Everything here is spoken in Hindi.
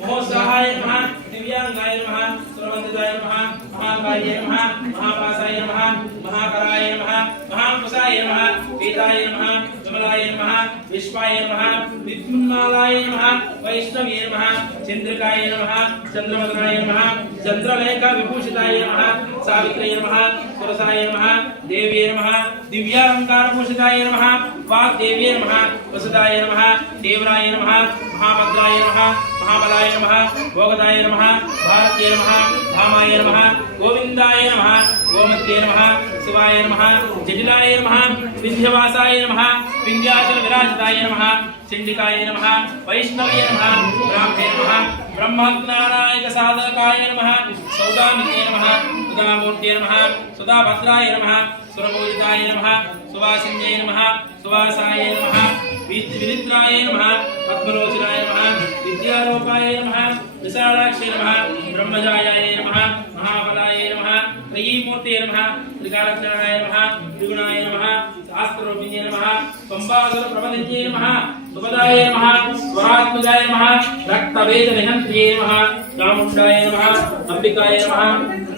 महोत्साहाय नमः दिव्यांगाय नमः सर्ववंदिताय नमः महाकाय नमः महापासाय नमः महाकराय नमः महाकुशाय नमः पीताय नमः कमलाय नमः विश्वाय नमः विद्युन्मालाय नमः वैष्णवे नमः चंद्रिकाय नमः चंद्रमदनाय नमः चंद्रलेखा विभूषिताय नमः सावित्र्यै नमः सुरसाय नमः देव्यै नमः दिव्यालंकार भूषिताय नमः वाग्देव्यै नमः वसुदाय नमः देवराय नमः महाभद्राय नमः महाबलाय नमः भोगदाय नमः भारत्यै नमः भामाय नमः गोविंदाय नमः गोमत्ये नमः शिवाय नमः जटिलाय नमः विंध्यवासाय नमः विंध्याचल विराजिताय नमः सिंडिकाय नमः वैष्णवे नमः ब्राह्मणे नमः ब्रह्मज्ञानाय साधकाय नमः सौदामिते नमः सुधामूर्ते नमः सुधाभद्राय नमः सुरपूजिताय नमः सुवासिन्ये नमः सुवासाय नमः विनिद्राय नमः पद्मलोचनाय नमः विद्यारूपाय नमः विशालाक्षे नमः ब्रह्मजायाय नमः महाबलाय नमः त्रयीमूर्ते नमः त्रिकालज्ञानाय नमः त्रिगुणाय नमः शास्त्ररूपिणे नमः पंबासुर प्रबलिन्ये नमः सुपदाय नमः स्वरात्मजाय नमः रक्तवेद निहन्त्ये नमः चामुण्डाय नमः अंबिकाय नमः